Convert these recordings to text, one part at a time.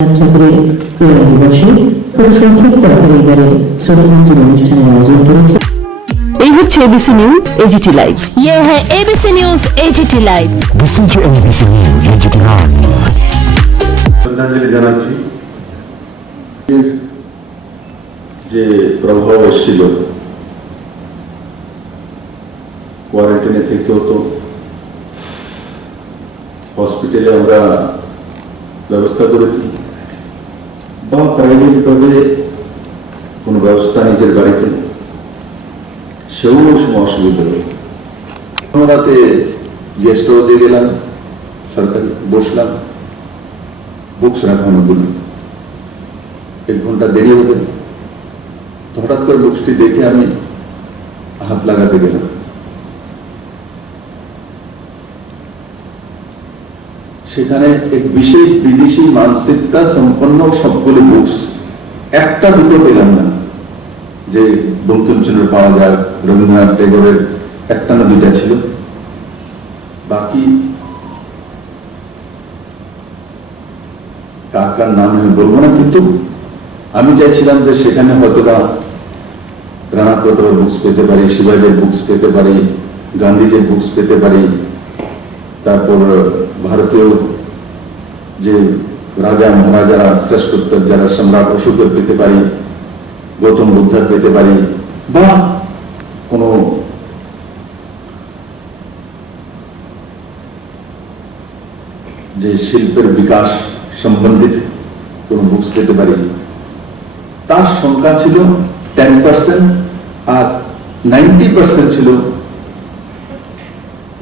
ঠাকুরের প্রয়াণ দিবসে খুব সংক্ষিপ্ত পরিবারের শ্রদ্ধাঞ্জলি অনুষ্ঠানের আয়োজন করেছে। এই হচ্ছে এবিসি নিউজ এজিটি লাইভ। ये है ABC news AGT live. Listen to ABC News Digital Live. শ্রদ্ধাঞ্জলি জানাচ্ছি। যে প্রভাব এসেছিল কোয়ারেন্টাইনে থেকেও, তো হসপিটালে আমরা ব্যবস্থা করেছি বা প্রাইভেটভাবে কোনো ব্যবস্থা নিজের বাড়িতে, সেও সময় অসুবিধা হলো। রাতে গেস্ট হাউসে গেলাম, সরকারি বসলাম, বুকস রাখানো বলি 1 ঘন্টা দেরি হবে। তো হঠাৎ করে বুকসটি দেখে আমি হাত লাগাতে গেলাম। সেখানে এক বিশেষ বিদেশি মানসিকতা সম্পন্ন সবগুলো বুকস, একটা দুটো পেলাম না। যে বঙ্কিমচন্দ্রের পাওয়া যায়, রবীন্দ্রনাথ ট্যাগরের একটা না দুইটা ছিল, বাকি কার কার নাম আমি বলবো না। কিন্তু আমি চাইছিলাম যে সেখানে হয়তোবা রানা প্রতাপের বুকস পেতে পারি, শিবাজীর বুকস পেতে পারি, গান্ধীজির বুকস পেতে পারি, তারপর ভারতীয় যে রাজা মহারাজারা শ্রেষ্ঠত্ব যারা সম্রাট অশোকের পেতে পারি, গৌতম বুদ্ধার পেতে পারি, বা কোন যে শিল্পের বিকাশ সম্বন্ধিত কোন বুকস পেতে পারি। তার সংখ্যা ছিল 10%, আর 90% ছিল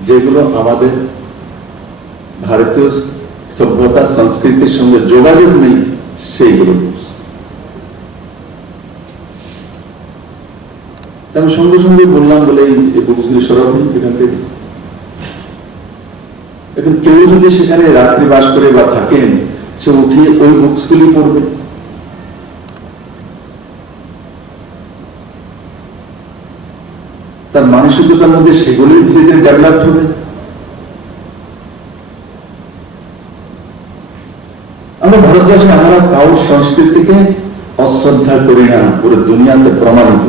যেগুলো আমাদের ভারতীয় সভ্যতা সংস্কৃতির সঙ্গে যোগাযোগ নেই, সেইগুলো। আমি সঙ্গে সঙ্গে বললাম বলে এই বুকসগুলি সরাবেন এখান থেকে। এখন কেউ যদি সেখানে রাত্রি বাস করে বা থাকেন, সে উঠে ওই বুকসগুলি পড়বে। তার মানসিকতার মধ্যে সেগুলি ধীরে ধীরে ডেভেলপ হবে। আমরা ভারতবর্ষে আমরা কারোর সংস্কৃতিকে অশ্রদ্ধা করি না, পুরো দুনিয়াতে প্রমাণিত।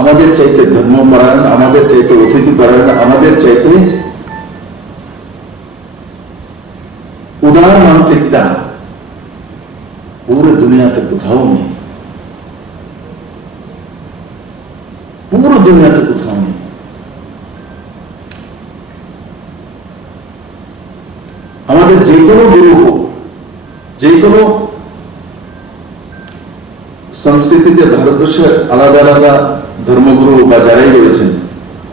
আমাদের চাইতে ধর্মপরায়ণ, আমাদের চাইতে অতিথি পরায়ণ, আমাদের চাইতে উদার মানসিকতা পুরো দুনিয়াতে কোথাও নেই, পুরো দুনিয়াতে কোথাও নেই। আমাদের যে কোনো গুরু হোক, যে কোনো সংস্কৃতিতে ভারতবর্ষের আলাদা আলাদা ধর্মগুরু বা যারাই রয়েছেন,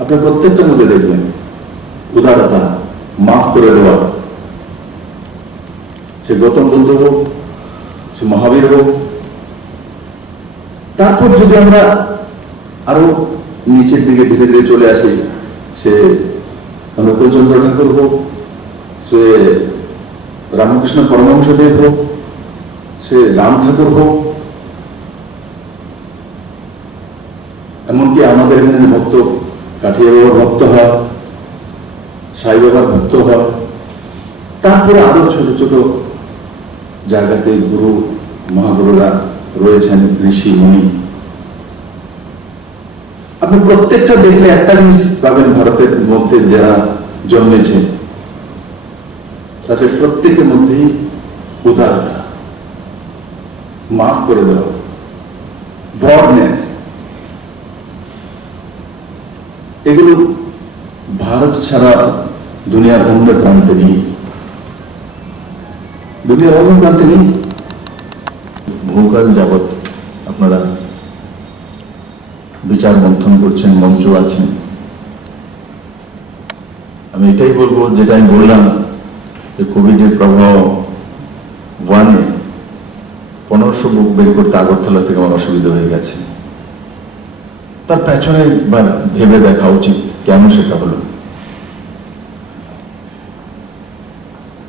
আপনি প্রত্যেকটার মধ্যে দেখবেন উদারতা, মাফ করে দেওয়া। সে গৌতম বুদ্ধ হোক, সে মহাবীর হোক। তারপর যদি আমরা আরো নিচের দিকে ধীরে ধীরে চলে আসি, সে অনুকূলচন্দ্র ঠাকুর হোক, সে রামকৃষ্ণ পরমহংসদেব হোক, সে রাম ঠাকুর হোক, এমনকি আমাদের এখানে ভক্ত কাঠিয়া বাবার ভক্ত হয়, সাই বাবার ভক্ত হয়। তারপরে আরো ছোট ছোট জায়গাতে গুরু মহাগুরুরা রয়েছেন, ঋষি মুনি। আপনি প্রত্যেকটা দেখলে একটা জিনিস পাবেন, ভারতের মধ্যে যারা জন্মেছে তাদের প্রত্যেকের মধ্যেই উদারতা, মাফ করে দেওয়া, ব্রডনেস, এগুলো ভারত ছাড়া দুনিয়ার অন্য প্রান্তে নেই, দুনিয়ার অন্য প্রান্তে নেই। বহুকাল যাবৎ আপনারা বিচার মন্থন করছেন, মঞ্চ আছেন। আমি এটাই বলবো, যেটা আমি বললাম যে কোভিডের প্রভাব 1-এ 1500 বুক বের করতে আগরতলা থেকে আমার অসুবিধা হয়ে গেছে। তার পেছনে ভেবে দেখা উচিত কেন সেটা হলো।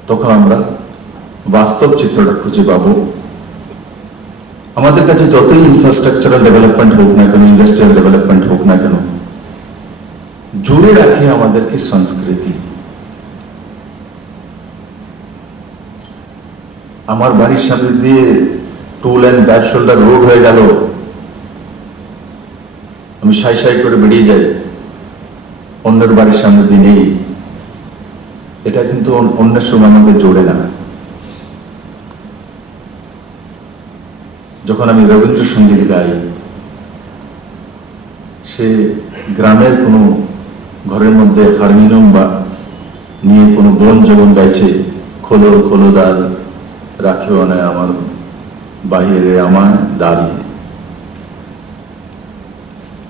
তখন আমরা বাস্তব চিত্রটা খুঁজে পাবো। আমাদের কাছে যতই ইনফ্রাস্ট্রাকচারাল ডেভেলপমেন্ট হোক না কেন, ইন্ডাস্ট্রিয়াল ডেভেলপমেন্ট হোক না কেন, জুড়ে রাখে আমাদেরকে সংস্কৃতি। আমার বাড়ির সামনে দিয়ে 2 লেন ব্যাক শোল্ডার রোড হয়ে গেল, আমি সাই সাই করে বেরিয়ে যাই, অন্যের বাড়ির সামনে দিয়ে নেই, এটা কিন্তু অন্যের সঙ্গে আমাদের জোড়ে না। যখন আমি রবীন্দ্রসঙ্গীত গাই, সে গ্রামের কোনো ঘরের মধ্যে হারমোনিয়াম বা নিয়ে কোনো বোন যখন গাইছে, খোলো খোলো দ্বার রাখিও না আমার বাহিরে আমায় দাঁড়িয়ে,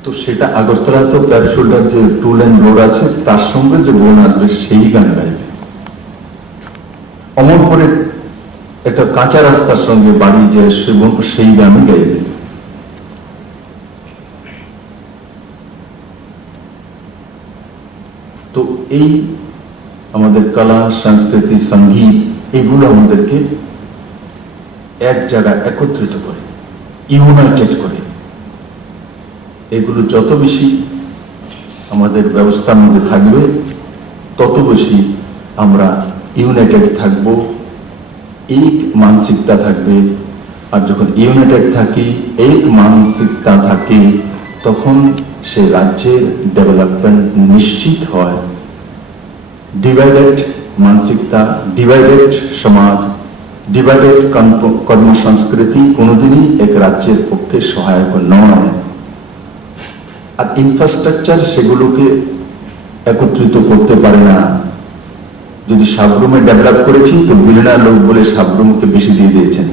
তো সেটা আগরতলা তো প্ল্যাটফর্মটার যে 2 লেন রোড আছে তার সঙ্গে যে বোন আসবে সেই গান গাইবে। অমরপুরে একটা কাঁচা রাস্তার সঙ্গে বাড়ি যে সেই গানই গাইবে। তো এই আমাদের কলা, সংস্কৃতি, সঙ্গীত এগুলো আমাদেরকে এক জায়গায় একত্রিত করে, ইউনাইটেড করে। এগুলো যত বেশি আমাদের ব্যবস্থার মধ্যে থাকবে তত বেশি আমরা ইউনাইটেড থাকব, এক মানসিকতা থাকবে। আর যখন ইউনাইটেড থাকি, এক মানসিকতা থাকে, তখন সে রাজ্যের ডেভেলপমেন্ট নিশ্চিত হয়। ডিভাইডেড মানসিকতা, ডিভাইডেড সমাজ, ডিভাইডেড কর্মসংস্কৃতি কোনোদিনই এক রাজ্যের পক্ষে সহায়ক নয়। আর ইনফ্রাস্ট্রাকচার সেগুলোকে একত্রিত করতে পারে না। যদি সাবরুমে ডেভেলপ করেছি তো বিলিয়নার লোক বলে সাবরুমকে বেশি দিয়ে দিয়েছেন,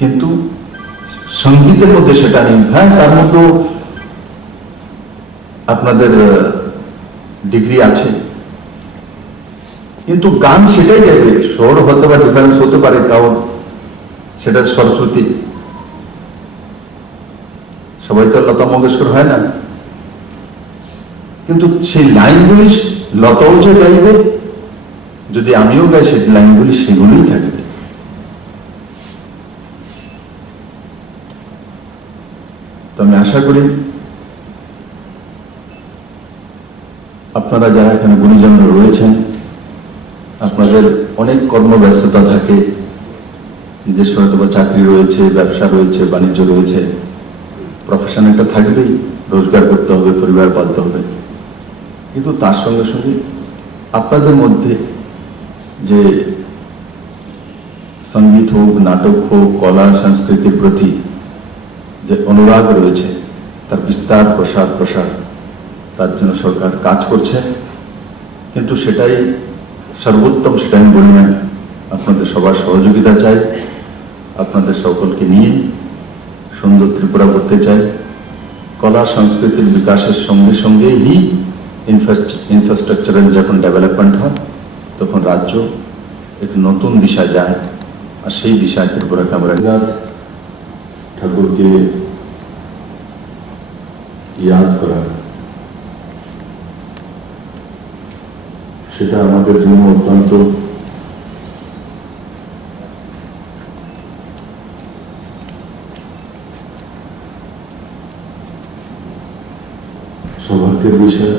কিন্তু সঙ্গীতের মধ্যে সেটা নেই। হ্যাঁ, তার মধ্যেও আপনাদের ডিগ্রি আছে, কিন্তু গান সেটাই দেবে। স্বর হতে পারে, ডিফারেন্স হতে পারে কারণ সেটা সরস্বতী, সবাই তো লতা মঙ্গেশকর হয় না, কিন্তু সেই লাইনগুলি লতাও যে গাইবে, যদি আমিও গাই সেই লাইনগুলি সেগুলোই থাকবে। তো আমি আশা করি আপনারা যারা এখানে গুণীজনরা রয়েছেন, আপনাদের অনেক কর্মব্যস্ততা থাকে, নিজস্ব হয়তো চাকরি রয়েছে, ব্যবসা রয়েছে, বাণিজ্য রয়েছে, প্রফেশন একটা থাকবেই, রোজগার করতে হবে, পরিবার পালতে হবে, কিন্তু তার সঙ্গে সঙ্গে আপনাদের মধ্যে যে সঙ্গীত হোক, নাটক হোক, কলা সংস্কৃতির প্রতি যে অনুরাগ রয়েছে তার বিস্তার, প্রসার তার জন্য সরকার কাজ করছে। কিন্তু সেটাই সর্বোত্তম, সেটা আমি বলি না, আপনাদের সবার সহযোগিতা চাই। আপনাদের সকলকে নিয়ে সুন্দর ত্রিপুরা করতে চাই। কলা সংস্কৃতির বিকাশের সঙ্গে সঙ্গেই ইনফ্রাস্ট্রাকচারের যখন ডেভেলপমেন্ট হয় তখন রাজ্য এক নতুন দিশা যায়, আর সেই দিশায় ত্রিপুরাকে আমরা রবীন্দ্রনাথ ঠাকুরকে ইয়াদ করা, সেটা আমাদের জন্য অত্যন্ত সৌভাগ্যের বিষয়।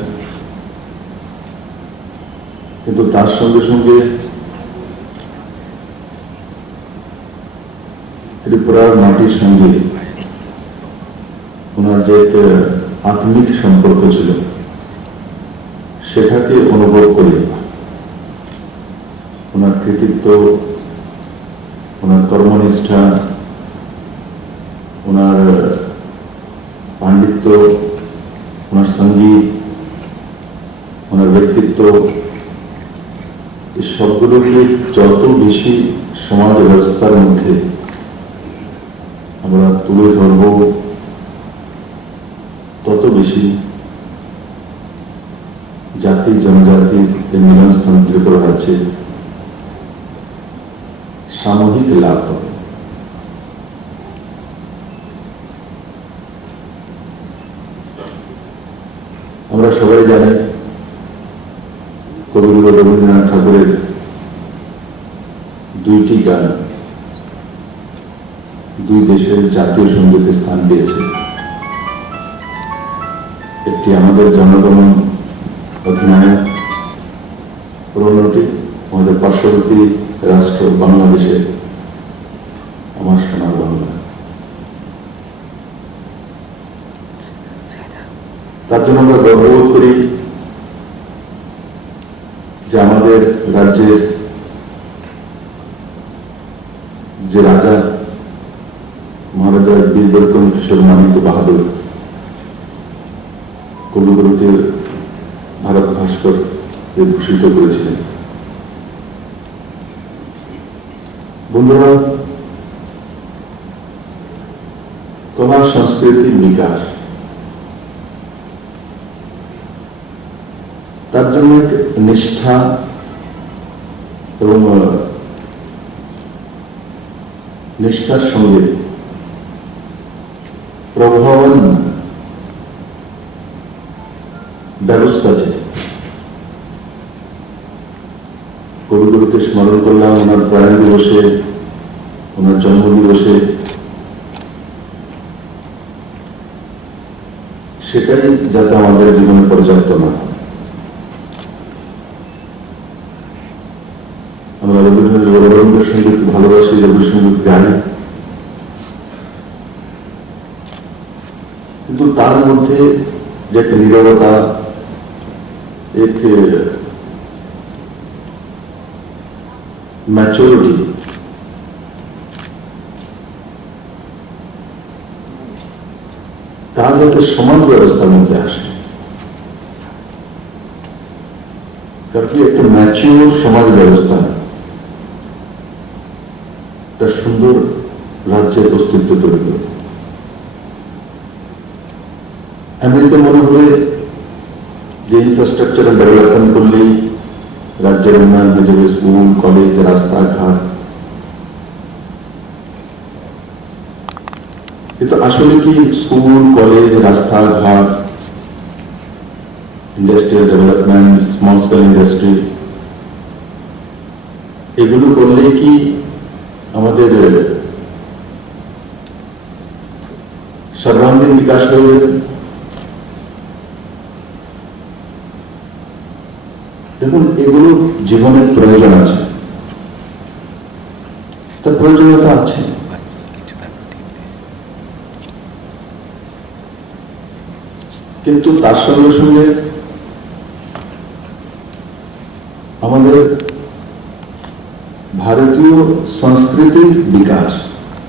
কিন্তু তার সঙ্গে সঙ্গে ত্রিপুরার মাটির সঙ্গে ওনার যে আত্মিক সম্পর্ক ছিল সেটাকে অনুভব করে ওনার কৃতিত্ব, ওনার কর্মনিষ্ঠা, ওনার পাণ্ডিত্য, ওনার সঙ্গীত, ওনার ব্যক্তিত্ব, এই সবগুলোকে যত বেশি সমাজ ব্যবস্থার মধ্যে আমরা তুলে ধরব তত বেশি জাতি জনজাতির এই মিলনস্থল ত্রিপুরা রাজ্যে সামূহিক লাভ হবে। আমরা সবাই জানি কবিগুরু রবীন্দ্রনাথ ঠাকুরের দুইটি গান দুই দেশের জাতীয় সঙ্গীতে স্থান পেয়েছে। একটি আমাদের জনগণ অধিনায়ক, অন্যটি আমাদের পার্শ্ববর্তী রাষ্ট্র বাংলাদেশে, আমার সোনার বাংলা। তার জন্য আমরা গর্ববোধ করি যে আমাদের রাজ্যের যে রাজা মহারাজা বীর বিক্রম কিশোর মানিক্য বাহাদুর কবিগুরুকে ভারত ভাস্কর ভূষিত করেছিলেন। বন্ধুরা, কলা সংস্কৃতির বিকাশ, তার জন্য নিষ্ঠা এবং নিষ্ঠার সঙ্গে প্রভাবান ব্যবস্থা আছে। কবিগুরুকে স্মরণ করলাম ওনার প্রয়াণ দিবসে, ওনার জন্ম দিবসে, সেটাই যাতে আমাদের জীবনে পর্যাপ্ত না হয়। আমরা রবীন্দ্রনাথের সঙ্গীত ভালোবাসি, রবীন্দ্রসঙ্গীত গাই, কিন্তু তার মধ্যে যে একটা নীরবতা, এক ম্যাচুরিটি, তা যাতে সমাজ ব্যবস্থার মধ্যে আসে। কারণ একটা ম্যাচিউর সমাজ ব্যবস্থা একটা সুন্দর রাজ্যের অস্তিত্ব তৈরি করে। এমনিতে মনে হলে যে ইনফ্রাস্ট্রাকচারাল ডেভেলপমেন্ট করলেই রাজ্যের উন্নয়ন হয়ে যাবে, স্কুল, কলেজ, রাস্তাঘাট, কিন্তু আসলে কি স্কুল, কলেজ, রাস্তাঘাট, industrial development, small scale industry, এগুলো করলেই কি আমাদের সর্বাঙ্গীন বিকাশ হয়ে যাবে? দেখুন, এগুলো জীবনের প্রয়োজন আছে, তার প্রয়োজনীয়তা আছে, কিন্তু তার সঙ্গে সঙ্গে আমাদের ভারতীয় সংস্কৃতির বিকাশ,